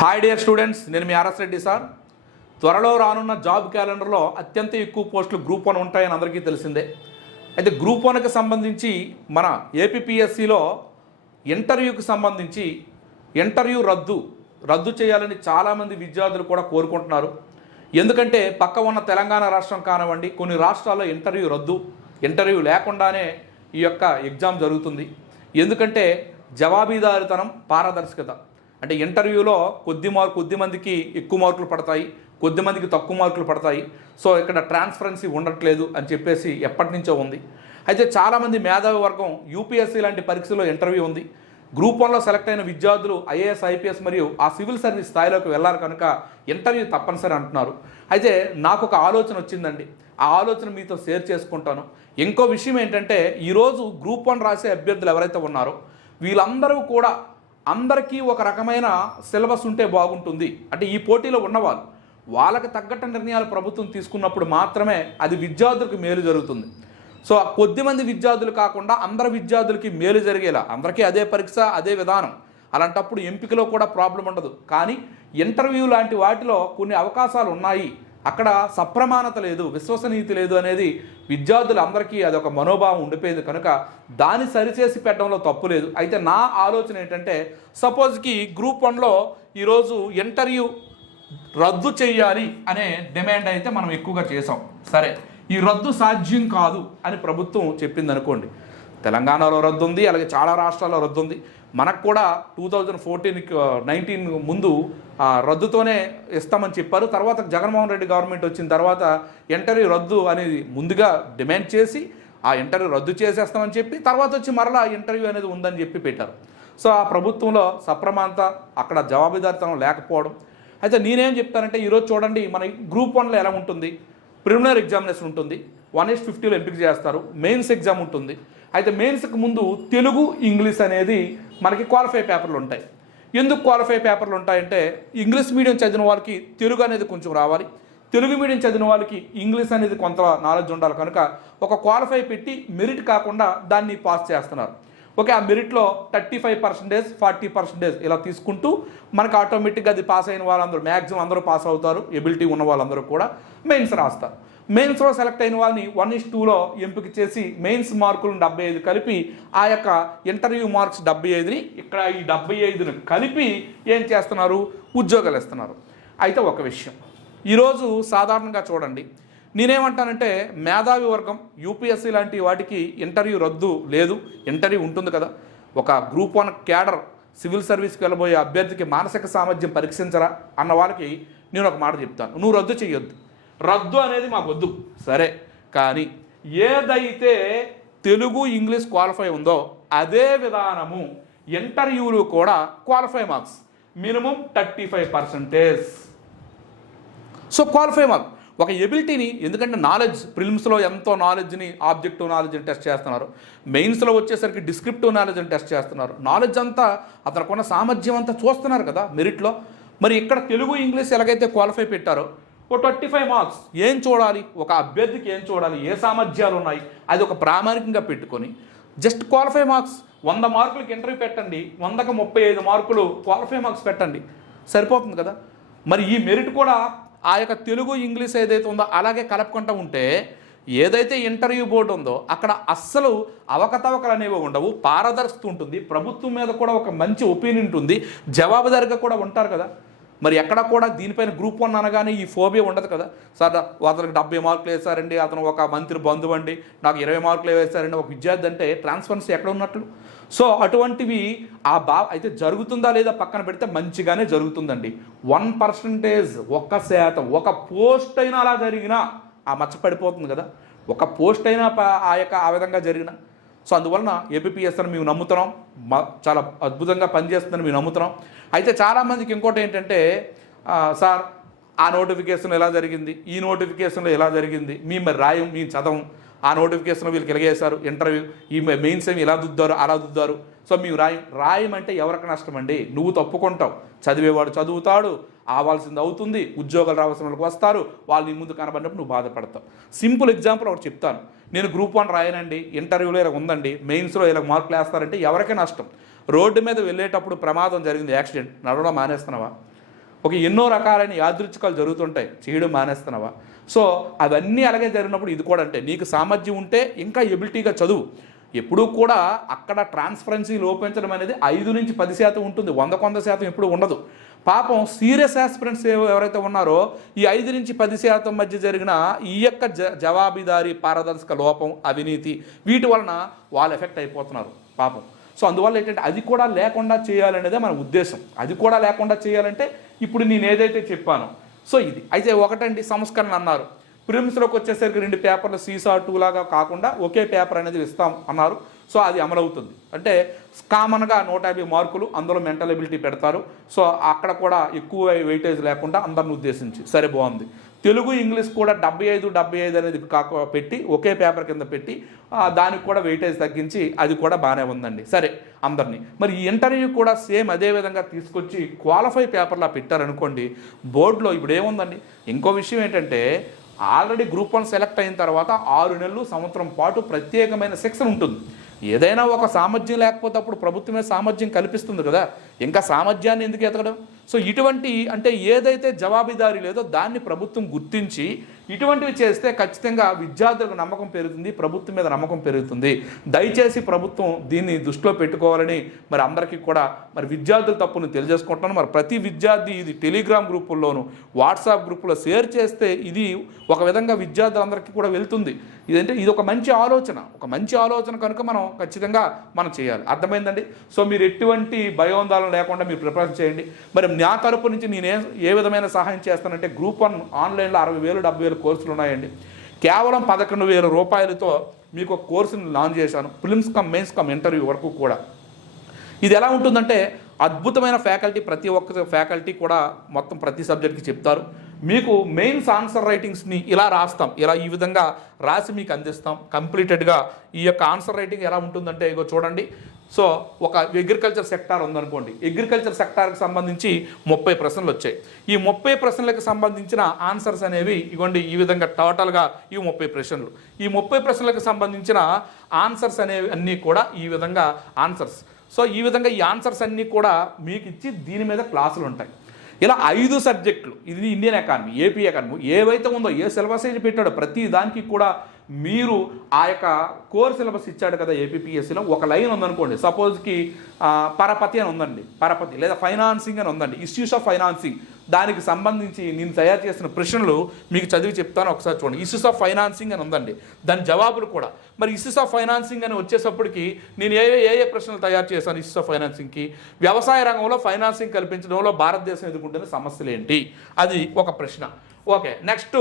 Hi dear students నేను మీ RS Reddy sir. త్వరలో రానున్న జాబ్ క్యాలెండర్లో అత్యంత ఎక్కువ పోస్టులు గ్రూప్ వన్ ఉంటాయని అందరికీ తెలిసిందే. అయితే గ్రూప్ వన్కి సంబంధించి మన ఏపీపీఎస్సిలో ఇంటర్వ్యూకి సంబంధించి ఇంటర్వ్యూ రద్దు రద్దు చేయాలని చాలామంది విద్యార్థులు కూడా కోరుకుంటున్నారు. ఎందుకంటే పక్క ఉన్న తెలంగాణ రాష్ట్రం కానివ్వండి కొన్ని రాష్ట్రాల్లో ఇంటర్వ్యూ రద్దు ఇంటర్వ్యూ లేకుండానే ఈ యొక్క ఎగ్జామ్ జరుగుతుంది. ఎందుకంటే జవాబీదారితనం పారదర్శకత. అంటే ఇంటర్వ్యూలో కొద్ది మార్కు కొద్ది మందికి ఎక్కువ మార్కులు పడతాయి కొద్ది మందికి తక్కువ మార్కులు పడతాయి. సో ఇక్కడ ట్రాన్స్పరెన్సీ ఉండట్లేదు అని చెప్పేసి ఎప్పటి నుంచో ఉంది. అయితే చాలామంది మేధావి వర్గం యూపీఎస్సీ లాంటి పరీక్షలో ఇంటర్వ్యూ ఉంది. గ్రూప్ వన్లో సెలెక్ట్ అయిన విద్యార్థులు ఐఏఎస్ ఐపీఎస్ మరియు ఆ సివిల్ సర్వీస్ స్థాయిలోకి వెళ్ళారు కనుక ఇంటర్వ్యూ తప్పనిసరి అంటున్నారు. అయితే నాకు ఒక ఆలోచన వచ్చిందండి. ఆ ఆలోచన మీతో షేర్ చేసుకుంటాను. ఇంకో విషయం ఏంటంటే ఈరోజు గ్రూప్ వన్ రాసే అభ్యర్థులు ఎవరైతే ఉన్నారో వీళ్ళందరూ కూడా అందరికీ ఒక రకమైన సిలబస్ ఉంటే బాగుంటుంది. అంటే ఈ పోటీలో ఉన్నవాళ్ళు. వాళ్ళకి తగ్గట్టు నిర్ణయాలు ప్రభుత్వం తీసుకున్నప్పుడు మాత్రమే అది విద్యార్థులకు మేలు జరుగుతుంది. సో కొద్ది మంది విద్యార్థులు కాకుండా అందరి విద్యార్థులకి మేలు జరిగేలా. అందరికీ అదే పరీక్ష అదే విధానం. అలాంటప్పుడు ఎంపికలో కూడా ప్రాబ్లం ఉండదు. కానీ ఇంటర్వ్యూ లాంటి వాటిలో కొన్ని అవకాశాలు ఉన్నాయి. అక్కడ సప్రమాణత లేదు విశ్వసనీయత లేదు అనేది విద్యార్థులందరికీ అదొక మనోభావం ఉండిపోయింది కనుక దాన్ని సరిచేసి పెట్టడంలో తప్పు లేదు. అయితే నా ఆలోచన ఏంటంటే సపోజ్కి గ్రూప్ వన్లో ఈరోజు ఇంటర్వ్యూ రద్దు చేయాలి అనే డిమాండ్ అయితే మనం ఎక్కువగా చేసాం సరే ఈ రద్దు సాధ్యం కాదు అని ప్రభుత్వం చెప్పింది అనుకోండి తెలంగాణలో రద్దు ఉంది అలాగే చాలా రాష్ట్రాల్లో రద్దు ఉంది మనకు కూడా టూ థౌజండ్ ఫోర్టీన్ నైన్టీన్ ముందు ఆ, రద్దుతోనే ఇస్తామని చెప్పారు. తర్వాత జగన్మోహన్ రెడ్డి గవర్నమెంట్ వచ్చిన తర్వాత ఇంటర్వ్యూ రద్దు అనేది ముందుగా డిమాండ్ చేసి ఆ ఇంటర్వ్యూ రద్దు చేసేస్తామని చెప్పి తర్వాత వచ్చి మరలా ఇంటర్వ్యూ అనేది ఉందని చెప్పి పెట్టారు. సో ఆ ప్రభుత్వంలో సప్రమాంత అక్కడ జవాబుదారితనం లేకపోవడం. అయితే నేనేం చెప్తానంటే ఈరోజు చూడండి మన గ్రూప్ వన్లో ఎలా ఉంటుంది? ప్రిలిమినరీ ఎగ్జామినేషన్ ఉంటుంది. వన్ ఎస్ ఫిఫ్టీలో ఎంపిక చేస్తారు. మెయిన్స్ ఎగ్జామ్ ఉంటుంది. అయితే మెయిన్స్కి ముందు తెలుగు ఇంగ్లీష్ అనేది మనకి క్వాలిఫై పేపర్లు ఉంటాయి. ఎందుకు క్వాలిఫై పేపర్లు ఉంటాయంటే ఇంగ్లీష్ మీడియం చదివిన వాళ్ళకి తెలుగు అనేది కొంచెం రావాలి. తెలుగు మీడియం చదివిన వాళ్ళకి ఇంగ్లీష్ అనేది కొంత నాలెడ్జ్ ఉండాలి కనుక ఒక క్వాలిఫై పెట్టి మెరిట్ కాకుండా దాన్ని పాస్ చేస్తున్నారు. ఓకే ఆ మెరిట్లో thirty five percentage forty percentage ఇలా తీసుకుంటూ మనకు ఆటోమేటిక్గా అది పాస్ అయిన వాళ్ళందరూ మ్యాక్సిమం అందరూ పాస్ అవుతారు ఎబిలిటీ ఉన్న వాళ్ళందరూ కూడా మెయిన్స్ రాస్తారు. మెయిన్స్లో సెలెక్ట్ అయిన వాళ్ళని వన్ ఇస్ టూలో ఎంపిక చేసి మెయిన్స్ మార్కులను డెబ్బై ఐదు కలిపి ఆ యొక్క ఇంటర్వ్యూ మార్క్స్ డెబ్బై ఐదుని ఇక్కడ ఈ డెబ్బై ఐదుని కలిపి ఏం చేస్తున్నారు? ఉద్యోగాలు ఇస్తున్నారు. అయితే ఒక విషయం. ఈరోజు సాధారణంగా చూడండి. నేనేమంటానంటే మేధావి వర్గం యూపీఎస్సీ లాంటి వాటికి ఇంటర్వ్యూ రద్దు లేదు. ఇంటర్వ్యూ ఉంటుంది కదా. ఒక గ్రూప్ వన్ క్యాడర్ సివిల్ సర్వీస్కి వెళ్ళబోయే అభ్యర్థికి మానసిక సామర్థ్యం పరీక్షించరా అన్న వాళ్ళకి నేను ఒక మాట చెప్తాను. నువ్వు రద్దు చేయొద్దు. రద్దు అనేది మాకు వద్దు. సరే. కానీ ఏదైతే తెలుగు ఇంగ్లీష్ క్వాలిఫై ఉందో అదే విధానము ఇంటర్వ్యూలు కూడా qualify marks. Minimum thirty five percentage. So qualify mark ఒక ఎబిలిటీని ఎందుకంటే నాలెడ్జ్ ప్రిలిమ్స్లో ఎంతో నాలెడ్జ్ని ఆబ్జెక్టివ్ నాలెడ్జ్ని టెస్ట్ చేస్తున్నారు. మెయిన్స్లో వచ్చేసరికి డిస్క్రిప్టివ్ నాలెడ్జ్ని టెస్ట్ చేస్తున్నారు. నాలెడ్జ్ అంతా అతనుకున్న సామర్థ్యం అంతా చూస్తున్నారు కదా మెరిట్లో. మరి ఇక్కడ తెలుగు ఇంగ్లీష్ ఎలాగైతే క్వాలిఫై పెట్టారో ఓ ట్వంటీ ఫైవ్ మార్క్స్. ఏం చూడాలి? ఒక అభ్యర్థికి ఏం చూడాలి? ఏ సామర్థ్యాలు ఉన్నాయి? అది ఒక ప్రామాణికంగా పెట్టుకొని జస్ట్ క్వాలిఫై మార్క్స్ వంద మార్కులకి ఇంటర్వ్యూ పెట్టండి. వందకు ముప్పై ఐదు మార్కులు క్వాలిఫై మార్క్స్ పెట్టండి. సరిపోతుంది కదా? మరి ఈ మెరిట్ కూడా ఆ యొక్క తెలుగు ఇంగ్లీష్ ఏదైతే ఉందో అలాగే కలుపుకుంటూ ఉంటే ఏదైతే ఇంటర్వ్యూ బోర్డు ఉందో అక్కడ అస్సలు అవకతవకలు అనేవి ఉండవు. పారదర్శకత ఉంటుంది. ప్రభుత్వం మీద కూడా ఒక మంచి ఒపీనియన్ ఉంటుంది. జవాబుదారిగా కూడా ఉంటారు కదా? మరి ఎక్కడ కూడా దీనిపైన గ్రూప్ వన్ అనగానే ఈ ఫోబియా ఉండదు కదా. సార్ అతనికి డెబ్బై మార్కులు వేశారండి అతను ఒక మంత్రి బంధువు అండి నాకు ఇరవై మార్కులు వేశారండి ఒక విద్యార్థి అంటే ట్రాన్స్ఫరెన్స్ ఎక్కడ ఉన్నట్లు? సో అటువంటివి ఆ బా అయితే జరుగుతుందా లేదా పక్కన పెడితే మంచిగానే జరుగుతుందండి. వన్ పర్సంటేజ్ ఒక్క శాతం ఒక పోస్ట్ అయినా అలా జరిగినా ఆ మచ్చ పడిపోతుంది కదా. ఒక పోస్ట్ అయినా ఆ యొక్క ఆ విధంగా జరిగిన సో అందువలన ఏపీఎస్ అని మేము నమ్ముతున్నాం. చాలా అద్భుతంగా పనిచేస్తుందని మేము నమ్ముతున్నాం. అయితే చాలామందికి ఇంకోటి ఏంటంటే సార్ ఆ నోటిఫికేషన్ ఎలా జరిగింది? ఈ నోటిఫికేషన్లో ఎలా జరిగింది? మీ మరి రాయం మేము చదవం. ఆ నోటిఫికేషన్ వీళ్ళకి ఎలాగేశారు ఇంటర్వ్యూ ఈ మెయిన్స్ ఏమి ఇలా దుద్దారు? అలా దుద్దారు. సో మేము రాయం రాయం అంటే ఎవరికి నష్టం అండి? నువ్వు తప్పుకుంటావు. చదివేవాడు చదువుతాడు ఆవాల్సింది అవుతుంది ఉద్యోగాలు రావాల్సిన వాళ్ళకి వస్తారు వాళ్ళు నీ ముందు కనబడినప్పుడు నువ్వు బాధపడతావు. సింపుల్ ఎగ్జాంపుల్ ఒకటి చెప్తాను. నేను గ్రూప్ వన్ రాయనండి ఇంటర్వ్యూలో ఇలా ఉందండి మెయిన్స్లో ఇలా మార్కులు వేస్తారంటే ఎవరికీ నష్టం. రోడ్డు మీద వెళ్ళేటప్పుడు ప్రమాదం జరిగింది యాక్సిడెంట్. నడవడం మానేస్తున్నావా? ఒక ఎన్నో రకాలైన యాదృచ్ఛికాలు జరుగుతుంటాయి చేయడం మానేస్తున్నావా? సో అవన్నీ అలాగే జరిగినప్పుడు ఇది కూడా అంటే నీకు సామర్థ్యం ఉంటే ఇంకా ఎబిలిటీగా చదువు. ఎప్పుడూ కూడా అక్కడ ట్రాన్స్పరెన్సీ లోపించడం అనేది ఐదు నుంచి పది శాతం ఉంటుంది వంద కొంద శాతం ఎప్పుడు ఉండదు. పాపం సీరియస్ ఆస్పిరెంట్స్ ఎవరైతే ఉన్నారో ఈ ఐదు నుంచి పది శాతం మధ్య జరిగిన ఈ యొక్క జ జవాబుదారీ పారదర్శక లోపం అవినీతి వీటి వలన వాళ్ళు ఎఫెక్ట్ అయిపోతున్నారు పాపం. సో అందువల్ల ఏంటంటే అది కూడా లేకుండా చేయాలనేదే మన ఉద్దేశం. అది కూడా లేకుండా చేయాలంటే ఇప్పుడు నేను ఏదైతే చెప్పానో. సో ఇది. అయితే ఒకటండి సంస్కరణ అన్నారు. ప్రిమ్స్లోకి వచ్చేసరికి రెండు పేపర్లు సీసా టూ లాగా కాకుండా ఒకే పేపర్ అనేది ఇస్తాం అన్నారు. సో అది అమలవుతుంది. అంటే కామన్గా నూట యాభై మార్కులు అందులో మెంటల్ ఎబిలిటీ పెడతారు. సో అక్కడ కూడా ఎక్కువ వెయిటేజ్ లేకుండా అందరిని ఉద్దేశించి. సరే బాగుంది. తెలుగు ఇంగ్లీష్ కూడా డెబ్బై ఐదు డెబ్బై ఐదు అనేది కాక పెట్టి ఒకే పేపర్ కింద పెట్టి దానికి కూడా వెయిటేజ్ తగ్గించి అది కూడా బాగానే ఉందండి. సరే అందరినీ. మరి ఈ ఇంటర్వ్యూ కూడా సేమ్ అదే విధంగా తీసుకొచ్చి క్వాలిఫై పేపర్లా పెట్టారనుకోండి బోర్డులో ఇప్పుడు ఏముందండి? ఇంకో విషయం ఏంటంటే ఆల్రెడీ గ్రూప్ వన్ సెలెక్ట్ అయిన తర్వాత ఆరు నెలలు సంవత్సరం పాటు ప్రత్యేకమైన సెక్షన్ ఉంటుంది. ఏదైనా ఒక సామర్థ్యం లేకపోతే అప్పుడు ప్రభుత్వమే సామర్థ్యం కల్పిస్తుంది కదా. ఇంకా సామర్థ్యాన్ని ఎందుకు ఎతకడం? సో ఇటువంటి అంటే ఏదైతే జవాబుదారీ లేదో దాన్ని ప్రభుత్వం గుర్తించి ఇటువంటివి చేస్తే ఖచ్చితంగా విద్యార్థులకు నమ్మకం పెరుగుతుంది ప్రభుత్వం మీద నమ్మకం పెరుగుతుంది. దయచేసి ప్రభుత్వం దీన్ని దృష్టిలో పెట్టుకోవాలని మరి అందరికీ కూడా మరి విద్యార్థుల తప్పును తెలియజేసుకుంటున్నాను. మరి ప్రతి విద్యార్థి ఇది టెలిగ్రామ్ గ్రూపుల్లోను వాట్సాప్ గ్రూపులో షేర్ చేస్తే ఇది ఒక విధంగా విద్యార్థులందరికీ కూడా వెళ్తుంది. ఇదంటే ఇది ఒక మంచి ఆలోచన. ఒక మంచి ఆలోచన కనుక మనం ఖచ్చితంగా మనం చేయాలి. అర్థమైందండి? సో మీరు ఎటువంటి భయోందాలను లేకుండా మీరు ప్రిపరేషన్ చేయండి. మరి నా తరపు నుంచి నేను ఏ ఏ విధమైన సహాయం చేస్తానంటే గ్రూప్ వన్ ఆన్లైన్లో అరవై వేలు డెబ్బై వేలు కోర్సులు ఉన్నాయండి. కేవలం పదకొండు వేల రూపాయలతో మీకు ఒక కోర్సుని లాంచ్ చేశాను. Prelims cum mains cum interview వరకు కూడా. ఇది ఎలా ఉంటుందంటే అద్భుతమైన ఫ్యాకల్టీ ప్రతి ఒక్క ఫ్యాకల్టీ కూడా మొత్తం ప్రతి సబ్జెక్ట్కి చెప్తారు. మీకు మెయిన్స్ ఆన్సర్ రైటింగ్స్ని ఇలా రాస్తాం. ఇలా ఈ విధంగా రాసి మీకు అందిస్తాం. కంప్లీటెడ్గా ఈ యొక్క ఆన్సర్ రైటింగ్ ఎలా ఉంటుందంటే ఇగో చూడండి. సో ఒక అగ్రికల్చర్ సెక్టార్ ఉందనుకోండి. అగ్రికల్చర్ సెక్టార్కి సంబంధించి ముప్పై ప్రశ్నలు వచ్చాయి. ఈ ముప్పై ప్రశ్నలకు సంబంధించిన ఆన్సర్స్ అనేవి ఇగోండి ఈ విధంగా టోటల్గా ఈ ముప్పై ప్రశ్నలు. ఈ ముప్పై ప్రశ్నలకు సంబంధించిన ఆన్సర్స్ అనేవి అన్నీ కూడా ఈ విధంగా ఆన్సర్స్ సో ఈ విధంగా ఈ ఆన్సర్స్ అన్నీ కూడా మీకు ఇచ్చి దీని మీద క్లాసులు ఉంటాయి. ఇలా ఐదు సబ్జెక్టులు ఇది ఇండియన్ ఎకానమీ ఏపీ ఎకానమీ ఏవైతే ఉందో ఏ సిలబస్ అయితే పెట్టాడో ప్రతి దానికి కూడా మీరు ఆ యొక్క కోర్ సిలబస్ ఇచ్చాడు కదా ఏపీపీఎస్సీలో ఒక లైన్ ఉందనుకోండి. సపోజ్కి పరపతి అని ఉందండి. పరపతి లేదా ఫైనాన్సింగ్ అని ఉందండి. ఇష్యూస్ ఆఫ్ ఫైనాన్సింగ్ దానికి సంబంధించి నేను తయారు చేసిన ప్రశ్నలు మీకు చదివి చెప్తాను ఒకసారి చూడండి. ఇష్యూస్ ఆఫ్ ఫైనాన్సింగ్ అని ఉందండి. దాని జవాబులు కూడా. మరి ఇష్యూస్ ఆఫ్ ఫైనాన్సింగ్ అని వచ్చేటప్పటికి నేను ఏ ఏ ఏ ప్రశ్నలు తయారు చేశాను ఇష్యూస్ ఆఫ్ ఫైనాన్సింగ్కి వ్యవసాయ రంగంలో ఫైనాన్సింగ్ కల్పించడంలో భారతదేశం ఎదుర్కొంటున్న సమస్యలు ఏంటి? అది ఒక ప్రశ్న. ఓకే నెక్స్ట్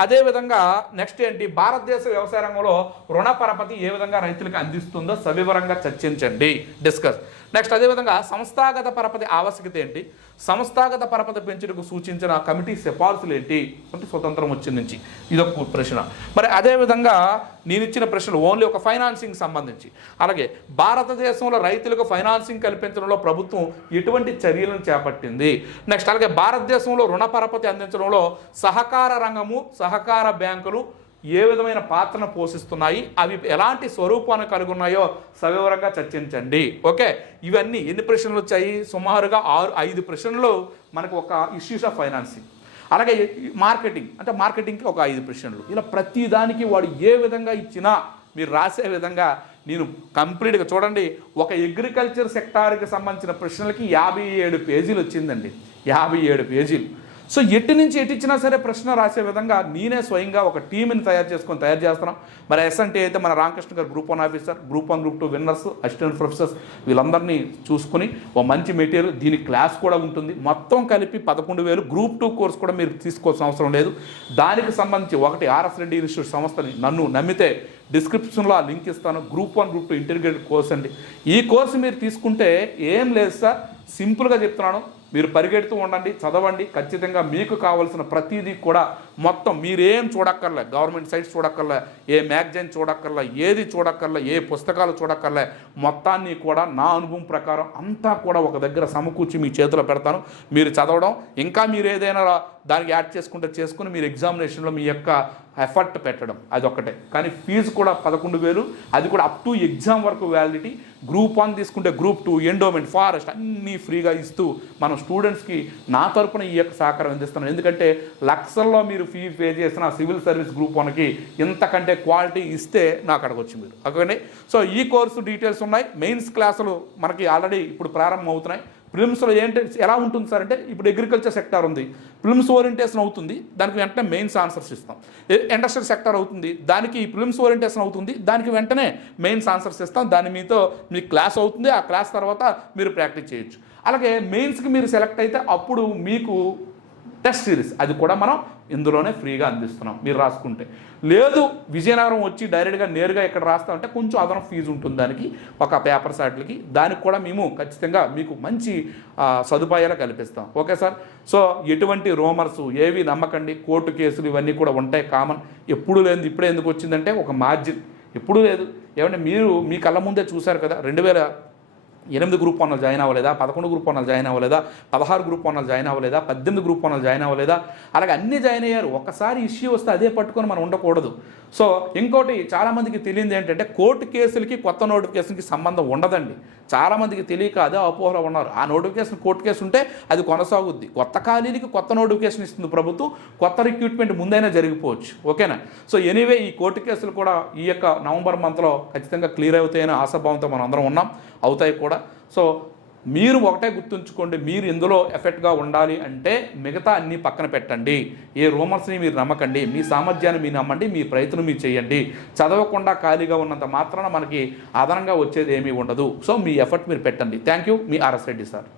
అదేవిధంగా నెక్స్ట్ ఏంటి? భారతదేశ వ్యవసాయ రంగంలో రుణ పరపతి ఏ విధంగా రైతులకు అందిస్తుందో సవివరంగా చర్చించండి. డిస్కస్. నెక్స్ట్ అదేవిధంగా సంస్థాగత పరపతి ఆవశ్యకత ఏంటి? సంస్థాగత పరపతి పెంచుటకు సూచించిన కమిటీ సిఫార్సులు ఏంటి? అంటే స్వతంత్రం వచ్చింది నుంచి. ఇదొక ప్రశ్న. మరి అదేవిధంగా నేను ఇచ్చిన ప్రశ్నలు ఓన్లీ ఒక ఫైనాన్సింగ్ సంబంధించి. అలాగే భారతదేశంలో రైతులకు ఫైనాన్సింగ్ కల్పించడంలో ప్రభుత్వం ఎటువంటి చర్యలను చేపట్టింది? నెక్స్ట్ అలాగే భారతదేశంలో రుణ పరపతి అందించడంలో సహకార రంగము సహకార బ్యాంకులు ఏ విధమైన పాత్రను పోషిస్తున్నాయి? అవి ఎలాంటి స్వరూపాన్ని కలిగి ఉన్నాయో సవివరంగా చర్చించండి. ఓకే? ఇవన్నీ ఎన్ని ప్రశ్నలు వచ్చాయి? సుమారుగా ఆరు ఐదు ప్రశ్నలు మనకు ఒక ఇష్యూస్ ఆఫ్ ఫైనాన్సింగ్. అలాగే మార్కెటింగ్ అంటే మార్కెటింగ్కి ఒక ఐదు ప్రశ్నలు. ఇలా ప్రతి దానికి వాడు ఏ విధంగా ఇచ్చినా మీరు రాసే విధంగా నేను కంప్లీట్గా చూడండి. ఒక అగ్రికల్చర్ సెక్టార్కి సంబంధించిన ప్రశ్నలకి యాభై ఏడు పేజీలు వచ్చిందండి. యాభై ఏడు పేజీలు. సో ఎటు నుంచి ఎటు ఇచ్చినా సరే ప్రశ్న రాసే విధంగా నేనే స్వయంగా ఒక టీంని తయారు చేసుకొని తయారు చేస్తున్నాం. మరి ఎస్ఎన్టీ అయితే మన Ramakrishna garu group one officer group one group two winners assistant professors వీళ్ళందరినీ చూసుకుని ఓ మంచి మెటీరియల్ దీని క్లాస్ కూడా ఉంటుంది. మొత్తం కలిపి పదకొండు వేలు. గ్రూప్ టూ కోర్స్ కూడా మీరు తీసుకోవాల్సిన అవసరం లేదు. దానికి సంబంధించి ఒకటి ఆర్ఎస్ రెడ్డి ఇన్స్టిట్యూట్ సంస్థని నన్ను నమ్మితే డిస్క్రిప్షన్లో ఆ లింక్ ఇస్తాను. Group one group two integrated course అండి. ఈ కోర్సు మీరు తీసుకుంటే ఏం లేదు సార్. సింపుల్గా చెప్తున్నాను. మీరు పరిగెడుతూ ఉండండి చదవండి. ఖచ్చితంగా మీకు కావాల్సిన ప్రతిదీ కూడా మొత్తం మీరేం చూడక్కర్లే. గవర్నమెంట్ సైట్స్ చూడక్కర్లే ఏ మ్యాగజైన్ చూడక్కర్లే ఏది చూడక్కర్లే ఏ పుస్తకాలు చూడక్కర్లే. మొత్తాన్ని కూడా నా అనుభవం ప్రకారం అంతా కూడా ఒక దగ్గర సమకూర్చి మీ చేతిలో పెడతాను. మీరు చదవడం ఇంకా మీరు ఏదైనా దానికి యాడ్ చేసుకుంటే చేసుకుని మీరు ఎగ్జామినేషన్లో మీ యొక్క ఎఫర్ట్ పెట్టడం అదొక్కటే. కానీ ఫీజు కూడా పదకొండు వేలు అది కూడా అప్ టు ఎగ్జామ్ వరకు వ్యాలిడిటీ గ్రూప్ వన్ తీసుకుంటే గ్రూప్ టూ ఎండోమెంట్ ఫారెస్ట్ అన్నీ ఫ్రీగా ఇస్తూ మనం స్టూడెంట్స్కి నా తరపున ఈ యొక్క సహకారం అందిస్తున్నాను ఎందుకంటే లక్షల్లో మీరు ఫీ పే చేసిన సివిల్ సర్వీస్ గ్రూప్ వన్కి ఇంతకంటే క్వాలిటీ ఇస్తే నాకు అడగొచ్చు మీరు. ఓకే సో ఈ కోర్సు డీటెయిల్స్ ఉన్నాయి. మెయిన్స్ క్లాసులు మనకి ఆల్రెడీ ఇప్పుడు ప్రారంభం అవుతున్నాయి ప్రిలిమ్స్లో ఏంటి ఎలా ఉంటుంది సార్ అంటే ఇప్పుడు అగ్రికల్చర్ సెక్టార్ ఉంది. ప్రిలిమ్స్ ఓరియంటేషన్ అవుతుంది దానికి వెంటనే మెయిన్స్ ఆన్సర్స్ ఇస్తాం. ఇండస్ట్రియల్ సెక్టార్ అవుతుంది దానికి ప్రిలిమ్స్ ఓరియంటేషన్ అవుతుంది దానికి వెంటనే మెయిన్స్ ఆన్సర్స్ ఇస్తాం. దాని మీతో మీ క్లాస్ అవుతుంది ఆ క్లాస్ తర్వాత మీరు ప్రాక్టీస్ చేయొచ్చు. అలాగే మెయిన్స్కి మీరు సెలెక్ట్ అయితే అప్పుడు మీకు టెస్ట్ సిరీస్. అది కూడా మనం ఇందులోనే ఫ్రీగా అందిస్తున్నాం మీరు రాసుకుంటే. లేదు విజయనగరం వచ్చి డైరెక్ట్గా నేరుగా ఇక్కడ రాస్తామంటే కొంచెం అదనం ఫీజు ఉంటుంది దానికి ఒక పేపర్ సాట్లకి. దానికి కూడా మేము ఖచ్చితంగా మీకు మంచి సదుపాయాలు కల్పిస్తాం. Okay sir? సో ఎటువంటి రోమర్స్ ఏవి నమ్మకండి? కోర్టు కేసులు ఇవన్నీ కూడా ఉంటాయి కామన్. ఎప్పుడు లేదు ఇప్పుడే ఎందుకు వచ్చిందంటే ఒక మార్జిన్. ఎప్పుడు లేదు. ఏమంటే మీరు మీ కళ్ళ ముందే చూశారు కదా రెండు వేల ఎనిమిది గ్రూప్ వన్లు జాయిన్ అవ్వలేదా? పదకొండు గ్రూప్ వన్లు జాయిన్ అవ్వలేదా? పదహారు గ్రూప్ వన్లు జాయిన్ అవ్వలేదా? పద్దెనిమిది గ్రూప్ వన్లు జాయిన్ అవ్వలేదా? అలాగే అన్ని జాయిన్ అయ్యారు. ఒకసారి ఇష్యూ వస్తే అదే పట్టుకొని మనం ఉండకూడదు. సో ఇంకోటి చాలామందికి తెలియంది ఏంటంటే కోర్టు కేసులకి కొత్త నోటిఫికేషన్కి సంబంధం ఉండదండి. చాలామందికి తెలియక అదే అపోహలో ఉన్నారు. ఆ నోటిఫికేషన్ కోర్టు కేసు ఉంటే అది కొనసాగుద్ది. కొత్త ఖాళీలకి కొత్త నోటిఫికేషన్ ఇస్తుంది ప్రభుత్వం. కొత్త రిక్రూట్మెంట్ ముందైనా జరిగిపోవచ్చు. ఓకేనా? సో ఎనీవే ఈ కోర్టు కేసులు కూడా ఈ యొక్క నవంబర్ మంత్లో ఖచ్చితంగా క్లియర్ అవుతాయని ఆశాభావంతో మనం అందరం ఉన్నాం. అవుతాయి కూడా. సో మీరు ఒకటే గుర్తుంచుకోండి మీరు ఇందులో ఎఫెక్ట్గా ఉండాలి అంటే మిగతా అన్నీ పక్కన పెట్టండి. ఏ రూమర్స్ని మీరు నమ్మకండి మీ సామర్థ్యాన్ని మీరు నమ్మండి మీ ప్రయత్నం మీరు చేయండి. చదవకుండా ఖాళీగా ఉన్నంత మాత్రాన మనకి అదనంగా వచ్చేది ఏమీ ఉండదు. సో మీ ఎఫర్ట్ మీరు పెట్టండి. థ్యాంక్ యూ మీ ఆర్ఎస్ రెడ్డి సార్.